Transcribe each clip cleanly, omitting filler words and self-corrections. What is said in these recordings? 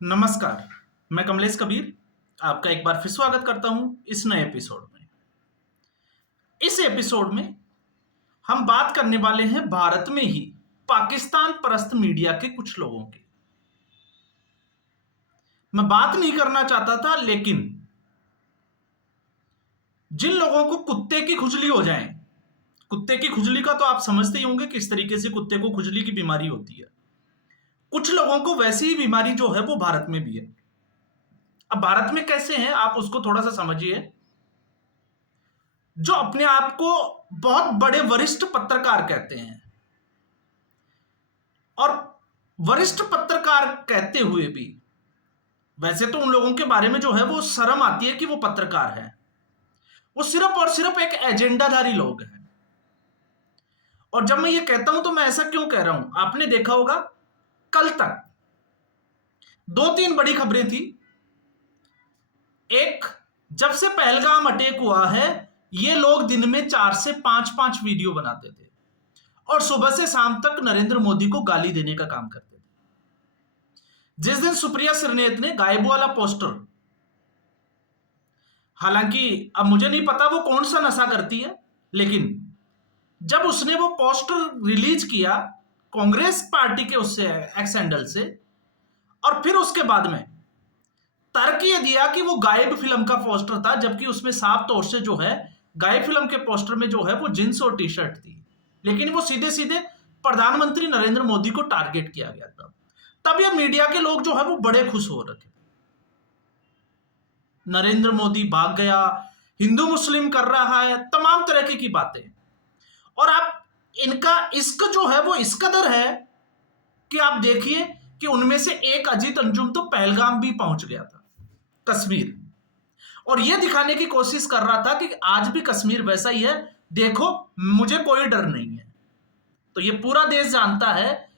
नमस्कार। मैं कमलेश कबीर आपका एक बार फिर स्वागत करता हूं इस नए एपिसोड में। इस एपिसोड में हम बात करने वाले हैं भारत में ही पाकिस्तान परस्त मीडिया के कुछ लोगों की। मैं बात नहीं करना चाहता था, लेकिन जिन लोगों को कुत्ते की खुजली हो जाए, कुत्ते की खुजली का तो आप समझते ही होंगे किस तरीके से कुत्ते को खुजली की बीमारी होती है। कुछ लोगों को वैसी ही बीमारी जो है वो भारत में भी है। अब भारत में कैसे है आप उसको थोड़ा सा समझिए। जो अपने आप को बहुत बड़े वरिष्ठ पत्रकार कहते हैं, और वरिष्ठ पत्रकार कहते हुए भी वैसे तो उन लोगों के बारे में जो है वो शर्म आती है कि वो पत्रकार है। वो सिर्फ और सिर्फ एक एजेंडाधारी लोग हैं। और जब मैं ये कहता हूं तो मैं ऐसा क्यों कह रहा हूं, आपने देखा होगा कल तक दो तीन बड़ी खबरें थी। एक, जब से पहलगाम अटैक हुआ है, ये लोग दिन में 4 से 5 वीडियो बनाते थे और सुबह से शाम तक नरेंद्र मोदी को गाली देने का काम करते थे। जिस दिन सुप्रिया श्रीनेत ने गायब वाला पोस्टर, हालांकि अब मुझे नहीं पता वो कौन सा नशा करती है, लेकिन जब उसने वो पोस्टर रिलीज किया कांग्रेस पार्टी के उससे एक्स हैंडल से, और फिर उसके बाद में तर्क ये दिया कि वो गायब फिल्म का पोस्टर था, जबकि उसमें साफ तौर से जो है गायब फिल्म के पोस्टर में जो है वो जींस और टी शर्ट थी, लेकिन वो सीधे सीधे प्रधानमंत्री नरेंद्र मोदी को टारगेट किया गया था। तब ये मीडिया के लोग जो है वो बड़े खुश हो रखे। नरेंद्र मोदी भाग गया, हिंदू मुस्लिम कर रहा है, तमाम तरह की बातें। और आप इनका इश्क जो है वो इस कदर है कि आप देखिए कि उनमें से एक अजीत अंजुम तो पहलगाम भी पहुंच गया था, कश्मीर, और यह दिखाने की कोशिश कर रहा था कि आज भी कश्मीर वैसा ही है, देखो मुझे कोई डर नहीं है। तो यह पूरा देश जानता है,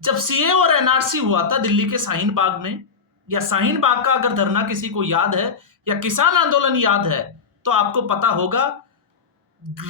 जब सीए और एनआरसी हुआ था दिल्ली के शाहीन बाग में, या शाहीन बाग का अगर धरना किसी को याद है या किसान आंदोलन याद है, तो आपको पता होगा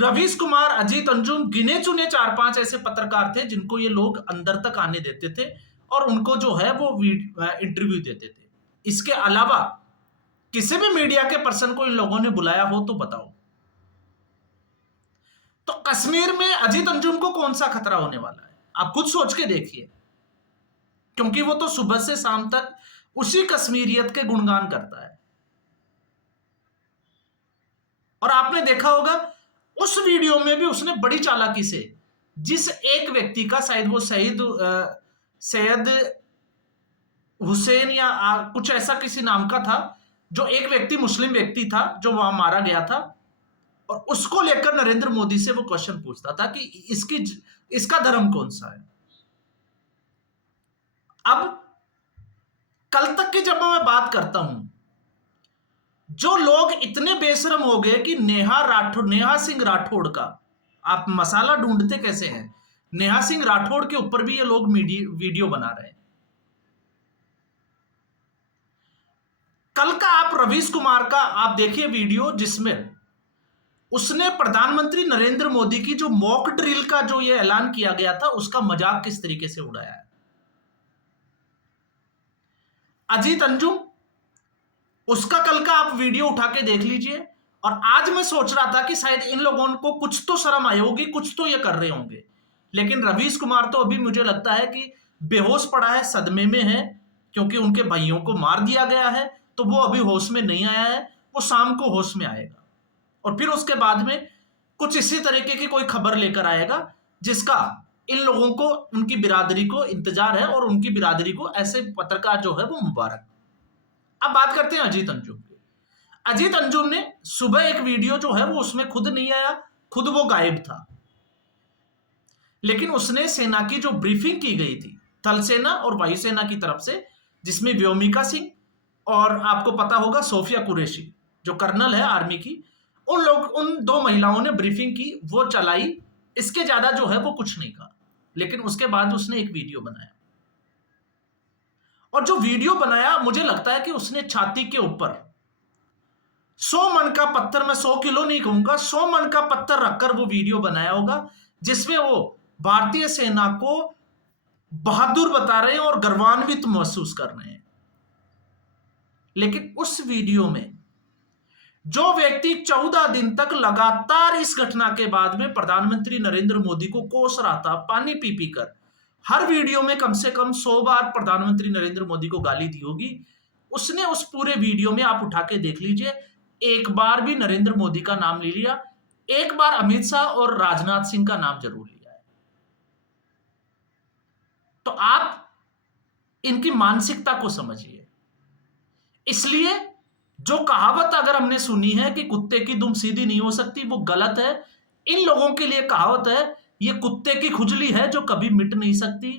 रवीश कुमार, अजीत अंजुम, गिने चुने 4-5 ऐसे पत्रकार थे जिनको ये लोग अंदर तक आने देते थे और उनको जो है वो इंटरव्यू देते थे। इसके अलावा किसी भी मीडिया के पर्सन को इन लोगों ने बुलाया हो तो बताओ। तो कश्मीर में अजीत अंजुम को कौन सा खतरा होने वाला है, आप खुद सोच के देखिए, क्योंकि वो तो सुबह से शाम तक उसी कश्मीरियत के गुणगान करता है। और आपने देखा होगा उस वीडियो में भी उसने बड़ी चालाकी से जिस एक व्यक्ति का, शायद वो सैयद हुसैन या कुछ ऐसा किसी नाम का था, जो एक व्यक्ति मुस्लिम व्यक्ति था जो वहां मारा गया था, और उसको लेकर नरेंद्र मोदी से वो क्वेश्चन पूछता था कि इसका धर्म कौन सा है। अब कल तक की जब मैं बात करता हूं, जो लोग इतने बेशरम हो गए कि नेहा सिंह राठौड़ का आप मसाला ढूंढते कैसे हैं, नेहा सिंह राठौड़ के ऊपर भी ये लोग वीडियो बना रहे हैं। कल का आप रवीश कुमार का आप देखिए वीडियो, जिसमें उसने प्रधानमंत्री नरेंद्र मोदी की जो मॉक ड्रिल का जो ये ऐलान किया गया था उसका मजाक किस तरीके से उड़ाया है। अजीत अंजुम, उसका कल का आप वीडियो उठा के देख लीजिए। और आज मैं सोच रहा था कि शायद इन लोगों को कुछ तो शर्म आई होगी, कुछ तो ये कर रहे होंगे, लेकिन रवीश कुमार तो अभी मुझे लगता है कि बेहोश पड़ा है, सदमे में है, क्योंकि उनके भाइयों को मार दिया गया है, तो वो अभी होश में नहीं आया है। वो शाम को होश में आएगा और फिर उसके बाद में कुछ इसी तरीके की कोई खबर लेकर आएगा जिसका इन लोगों को, उनकी बिरादरी को इंतजार है, और उनकी बिरादरी को ऐसे पत्रकार जो है वो मुबारक। अब बात करते हैं अजीत अंजुम की। अजीत अंजुम ने सुबह एक वीडियो जो है वो उसमें खुद नहीं आया, खुद वो गायब था, लेकिन उसने सेना की जो ब्रीफिंग की गई थी थल सेना और वायुसेना की तरफ से, जिसमें व्योमिका सिंह और आपको पता होगा सोफिया कुरैशी जो कर्नल है आर्मी की, उन दो महिलाओं ने ब्रीफिंग की, वो चलाई। इसके ज्यादा जो है वो कुछ नहीं कहा, लेकिन उसके बाद उसने एक वीडियो बनाया, और जो वीडियो बनाया मुझे लगता है कि उसने छाती के ऊपर 100 मन का पत्थर, मैं 100 किलो नहीं कहूंगा, 100 मन का पत्थर रखकर वो वीडियो बनाया होगा, जिसमें वो भारतीय सेना को बहादुर बता रहे हैं और गर्वान्वित महसूस कर रहे हैं। लेकिन उस वीडियो में जो व्यक्ति 14 दिन तक लगातार इस घटना के बाद में प्रधानमंत्री नरेंद्र मोदी को कोस रहा था, पानी पी पी कर, हर वीडियो में कम से कम 100 बार प्रधानमंत्री नरेंद्र मोदी को गाली दी होगी, उसने उस पूरे वीडियो में, आप उठा के देख लीजिए, एक बार भी नरेंद्र मोदी का नाम ले लिया, एक बार अमित शाह और राजनाथ सिंह का नाम जरूर लिया है। तो आप इनकी मानसिकता को समझिए। इसलिए जो कहावत अगर हमने सुनी है कि कुत्ते की दुम सीधी नहीं हो सकती, वो गलत है। इन लोगों के लिए कहावत है, ये कुत्ते की खुजली है जो कभी मिट नहीं सकती,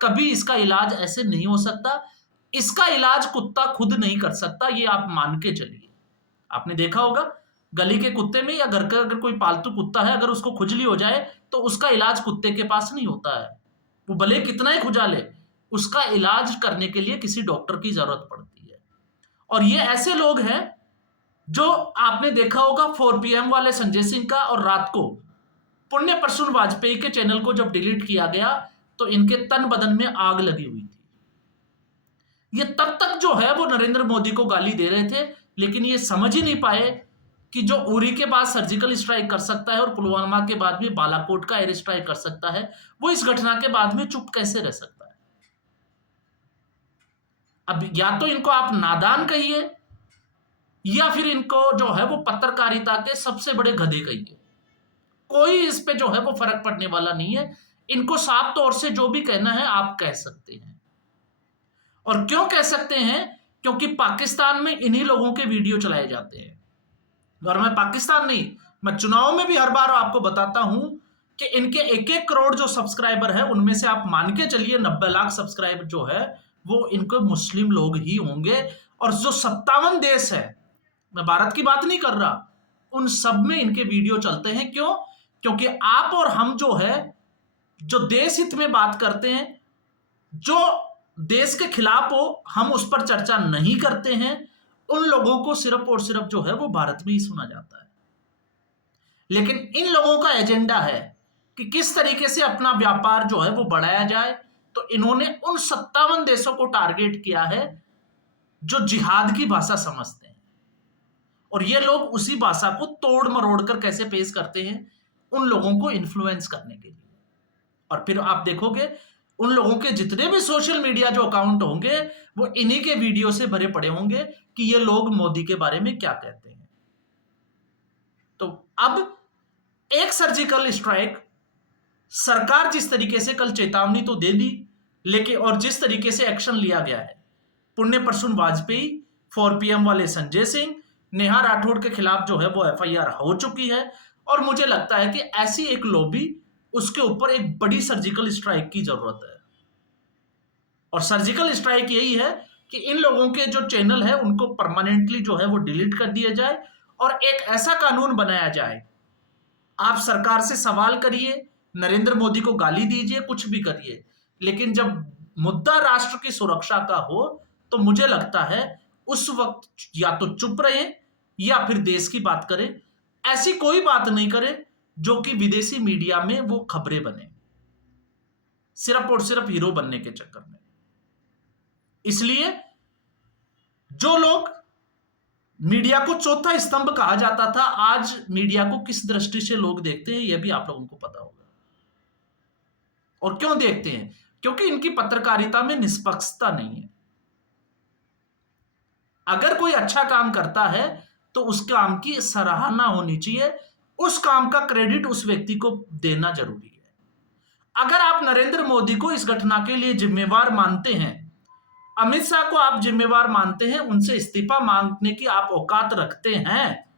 कभी इसका इलाज ऐसे नहीं हो सकता, इसका इलाज कुत्ता खुद नहीं कर सकता, ये आप मान के चलिए। आपने देखा होगा गली के कुत्ते में या घर का अगर कोई पालतू कुत्ता है, अगर उसको खुजली हो जाए तो उसका इलाज कुत्ते के पास नहीं होता है। वो भले कितना ही खुजाले, उसका इलाज करने के लिए किसी डॉक्टर की जरूरत पड़ती है। और ये ऐसे लोग हैं जो आपने देखा होगा 4 PM वाले संजय सिंह का, और रात को पुण्य प्रसून वाजपेयी के चैनल को जब डिलीट किया गया तो इनके तन बदन में आग लगी हुई थी। ये तब तक जो है वो नरेंद्र मोदी को गाली दे रहे थे, लेकिन ये समझ ही नहीं पाए कि जो उरी के बाद सर्जिकल स्ट्राइक कर सकता है और पुलवामा के बाद में बालाकोट का एयर स्ट्राइक कर सकता है, वो इस घटना के बाद में चुप कैसे रह सकता है। अब या तो इनको आप नादान कहिए या फिर इनको जो है वो पत्रकारिता के सबसे बड़े गधे कहिए। कोई इस पे जो है वो फर्क पड़ने वाला नहीं है। इनको साफ तौर से जो भी कहना है आप कह सकते हैं। और क्यों कह सकते हैं? क्योंकि पाकिस्तान में इन्हीं लोगों के वीडियो चलाए जाते हैं। और मैं पाकिस्तान नहीं, मैं चुनाव में भी हर बार आपको बताता हूं कि इनके 1-1 करोड़ जो सब्सक्राइबर है, उनमें से आप मान के चलिए 90 लाख सब्सक्राइबर जो है वो इनको मुस्लिम लोग ही होंगे। और जो 57 देश है, मैं भारत की बात नहीं कर रहा, उन सब में इनके वीडियो चलते हैं। क्यों? क्योंकि आप और हम जो है, जो देश हित में बात करते हैं, जो देश के खिलाफ हो, हम उस पर चर्चा नहीं करते हैं। उन लोगों को सिर्फ और सिर्फ जो है वो भारत में ही सुना जाता है। लेकिन इन लोगों का एजेंडा है कि किस तरीके से अपना व्यापार जो है वो बढ़ाया जाए। तो इन्होंने उन 57 देशों को टारगेट किया है जो जिहाद की भाषा समझते हैं, और ये लोग उसी भाषा को तोड़ मरोड़ कर कैसे पेश करते हैं उन लोगों को इन्फ्लुएंस करने के लिए। और फिर आप देखोगे उन लोगों के जितने भी सोशल मीडिया जो अकाउंट होंगे वो इन्हीं के वीडियो से भरे पड़े होंगे कि ये लोग मोदी के बारे में क्या कहते हैं। तो अब एक सर्जिकल स्ट्राइक, सरकार जिस तरीके से कल चेतावनी तो दे दी, लेकिन और जिस तरीके से एक्शन लिया गया है, पुण्य प्रसून वाजपेयी, 4 PM वाले संजय सिंह, नेहा राठौड़ के खिलाफ जो है वो FIR हो चुकी है। और मुझे लगता है कि ऐसी एक लॉबी, उसके ऊपर एक बड़ी सर्जिकल स्ट्राइक की जरूरत है। और सर्जिकल स्ट्राइक यही है कि इन लोगों के जो चैनल है उनको परमानेंटली जो है वो डिलीट कर दिया जाए और एक ऐसा कानून बनाया जाए। आप सरकार से सवाल करिए, नरेंद्र मोदी को गाली दीजिए, कुछ भी करिए, लेकिन जब मुद्दा राष्ट्र की सुरक्षा का हो तो मुझे लगता है उस वक्त या तो चुप रहे या फिर देश की बात करें। ऐसी कोई बात नहीं करे जो कि विदेशी मीडिया में वो खबरें बने, सिर्फ और सिर्फ हीरो बनने के चक्कर में। इसलिए जो लोग मीडिया को चौथा स्तंभ कहा जाता था, आज मीडिया को किस दृष्टि से लोग देखते हैं यह भी आप लोगों को पता होगा। और क्यों देखते हैं? क्योंकि इनकी पत्रकारिता में निष्पक्षता नहीं है। अगर कोई अच्छा काम करता है तो उस काम की सराहना होनी चाहिए, उस काम का क्रेडिट उस व्यक्ति को देना जरूरी है। अगर आप नरेंद्र मोदी को इस घटना के लिए जिम्मेवार मानते हैं, अमित शाह को आप जिम्मेवार मानते हैं, उनसे इस्तीफा मांगने की आप औकात रखते हैं,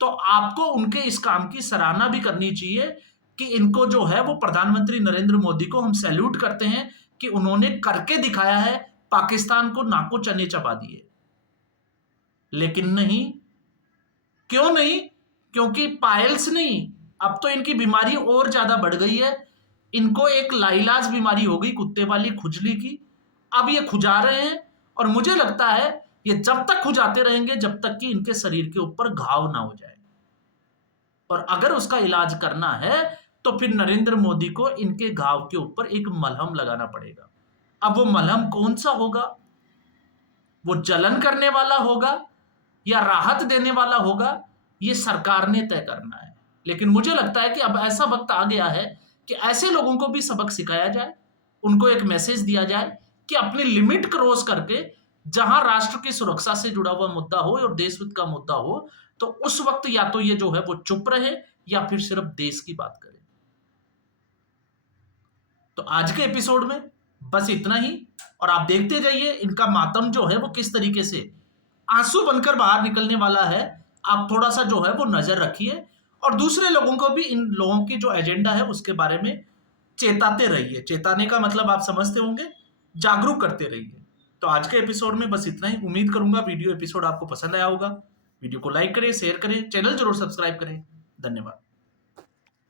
तो आपको उनके इस काम की सराहना भी करनी चाहिए कि इनको जो है वो प्रधानमंत्री नरेंद्र मोदी को हम सैल्यूट करते हैं कि उन्होंने करके दिखाया है, पाकिस्तान को नाको चने चबा दिए। लेकिन नहीं, क्यों नहीं? क्योंकि पायल्स नहीं, अब तो इनकी बीमारी और ज्यादा बढ़ गई है। इनको एक लाइलाज बीमारी हो गई, कुत्ते वाली खुजली की। अब ये खुजा रहे हैं और मुझे लगता है ये जब तक खुजाते रहेंगे जब तक कि इनके शरीर के ऊपर घाव ना हो जाए। और अगर उसका इलाज करना है तो फिर नरेंद्र मोदी को इनके घाव के ऊपर एक मलहम लगाना पड़ेगा। अब वो मलहम कौन सा होगा वो जलन करने वाला होगा या राहत देने वाला होगा, ये सरकार ने तय करना है। लेकिन मुझे लगता है कि अब ऐसा वक्त आ गया है कि ऐसे लोगों को भी सबक सिखाया जाए, उनको एक मैसेज दिया जाए कि अपनी लिमिट क्रॉस करके जहां राष्ट्र की सुरक्षा से जुड़ा हुआ मुद्दा हो और देश हित का मुद्दा हो, तो उस वक्त या तो ये जो है वो चुप रहे या फिर सिर्फ देश की बात करे। तो आज के एपिसोड में बस इतना ही, और आप देखते जाइए इनका मातम जो है वो किस तरीके से आंसू बनकर बाहर निकलने वाला है। आप थोड़ा सा जो है वो नजर रखिए और दूसरे लोगों को भी इन लोगों की जो एजेंडा है उसके बारे में चेताते रहिए। चेताने का मतलब आप समझते होंगे, जागरूक करते रहिए। तो आज के एपिसोड में बस इतना ही। उम्मीद करूंगा वीडियो एपिसोड आपको पसंद आया होगा। वीडियो को लाइक करें, शेयर करें, चैनल जरूर सब्सक्राइब करें। धन्यवाद।